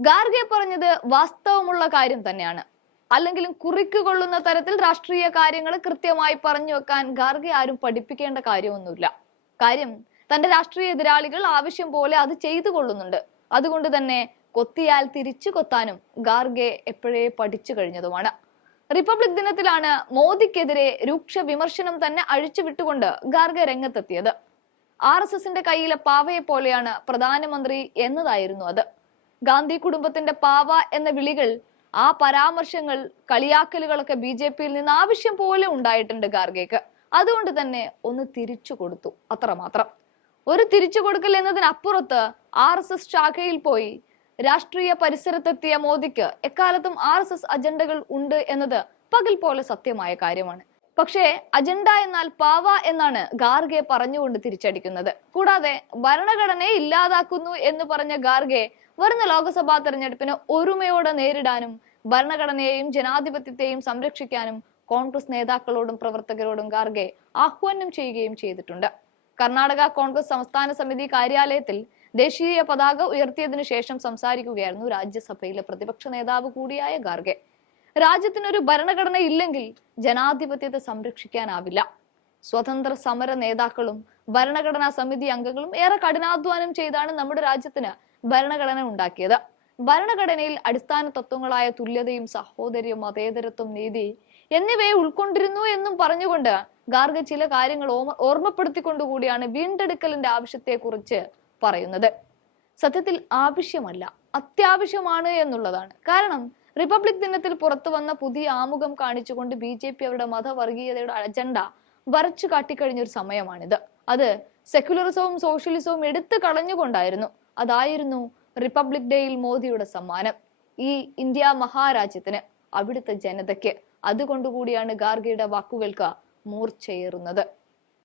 ഖാർഗെ പറഞ്ഞത് വാസ്തവമുള്ള കാര്യം തന്നെയാണ്. അല്ലെങ്കിലും കുറിക്ക് കൊള്ളുന്ന തരത്തിൽ രാഷ്ട്രീയ കാര്യങ്ങൾ കൃത്യമായി പറഞ്ഞു വെക്കാൻ ഖാർഗെ ആരും പഠിപ്പിക്കേണ്ട കാര്യമൊന്നുമില്ല. കാര്യം തന്റെ രാഷ്ട്രീയ എതിരാളികൾ ആവശ്യം പോലെ അത് ചെയ്തു കൊള്ളുന്നുണ്ട്. അതുകൊണ്ട് തന്നെ കൊത്തിയാൽ തിരിച്ചു കൊത്താനും ഖാർഗെ എപ്പോഴേ പഠിച്ചു കഴിഞ്ഞതുമാണ്. റിപ്പബ്ലിക് ദിനത്തിലാണ് മോദിക്കെതിരെ രൂക്ഷ വിമർശനം തന്നെ അഴിച്ചുവിട്ടുകൊണ്ട് ഖാർഗെ രംഗത്തെത്തിയത്. RSSന്റെ കയ്യിലെ പാവയെ പോലെയാണ് പ്രധാനമന്ത്രി എന്നതായിരുന്നു അത്. ഗാന്ധി കുടുംബത്തിന്റെ പാവ എന്ന വിളികൾ, ആ പരാമർശങ്ങൾ, കളിയാക്കലുകളൊക്കെ BJPയിൽ നിന്ന് ആവശ്യം പോലെ ഉണ്ടായിട്ടുണ്ട് ഖാർഗെക്ക്. അതുകൊണ്ട് തന്നെ ഒന്ന് തിരിച്ചു കൊടുത്തു, അത്രമാത്രം. ഒരു തിരിച്ചു കൊടുക്കൽ എന്നതിനപ്പുറത്ത് RSS ശാഖയിൽ പോയി രാഷ്ട്രീയ പരിസരത്തെത്തിയ മോദിക്ക് എക്കാലത്തും RSS അജണ്ടകൾ ഉണ്ട് എന്നത് പകൽ പോലെ സത്യമായ കാര്യമാണ്. പക്ഷേ അജണ്ട എന്നാൽ പാവ എന്നാണ് ഖാർഗെ പറഞ്ഞുകൊണ്ട് തിരിച്ചടിക്കുന്നത്. കൂടാതെ ഭരണഘടനയെ ഇല്ലാതാക്കുന്നു എന്ന് പറഞ്ഞ ഖാർഗെ വരുന്ന ലോക്സഭാ തെരഞ്ഞെടുപ്പിന് ഒരുമയോടെ നേരിടാനും ഭരണഘടനയെയും ജനാധിപത്യത്തെയും സംരക്ഷിക്കാനും കോൺഗ്രസ് നേതാക്കളോടും പ്രവർത്തകരോടും ഖാർഗെ ആഹ്വാനം ചെയ്യുകയും ചെയ്തിട്ടുണ്ട്. കർണാടക കോൺഗ്രസ് സംസ്ഥാന സമിതി കാര്യാലയത്തിൽ ദേശീയ പതാക ഉയർത്തിയതിനു ശേഷം സംസാരിക്കുകയായിരുന്നു രാജ്യസഭയിലെ പ്രതിപക്ഷ നേതാവ് കൂടിയായ ഖാർഗെ. രാജ്യത്തിനൊരു ഭരണഘടന ഇല്ലെങ്കിൽ ജനാധിപത്യത്തെ സംരക്ഷിക്കാനാവില്ല. സ്വതന്ത്ര സമര നേതാക്കളും ഭരണഘടനാ സമിതി അംഗങ്ങളും ഏറെ കഠിനാധ്വാനം ചെയ്താണ് നമ്മുടെ രാജ്യത്തിന് ഭരണഘടന ഉണ്ടാക്കിയത്. ഭരണഘടനയിൽ അടിസ്ഥാന തത്വങ്ങളായ തുല്യതയും സഹോദര്യവും മതേതരത്വം നീതി എന്നിവയെ ഉൾക്കൊണ്ടിരുന്നു എന്നും പറഞ്ഞുകൊണ്ട് ഖാർഗെ ചില കാര്യങ്ങൾ ഓർമ്മപ്പെടുത്തിക്കൊണ്ടുകൂടിയാണ് വീണ്ടെടുക്കലിന്റെ ആവശ്യത്തെ കുറിച്ച് പറയുന്നത്. സത്യത്തിൽ ആവശ്യമല്ല, അത്യാവശ്യമാണ് എന്നുള്ളതാണ്. കാരണം റിപ്പബ്ലിക് ദിനത്തിൽ പുറത്തു വന്ന പുതിയ ആമുഖം കാണിച്ചുകൊണ്ട് BJP അവരുടെ മതവർഗീയതയുടെ അജണ്ട വരച്ചു കാട്ടിക്കഴിഞ്ഞൊരു സമയമാണിത്. അത് സെക്യുലറിസവും സോഷ്യലിസവും എടുത്തു കളഞ്ഞുകൊണ്ടായിരുന്നു. അതായിരുന്നു റിപ്പബ്ലിക് ഡേയിൽ മോദിയുടെ സമ്മാനം ഈ ഇന്ത്യ മഹാരാജ്യത്തിന്, അവിടുത്തെ ജനതയ്ക്ക്. അതുകൊണ്ടുകൂടിയാണ് ഖാർഗെയുടെ വാക്കുകൾക്ക് മൂർച്ചയേറുന്നത്.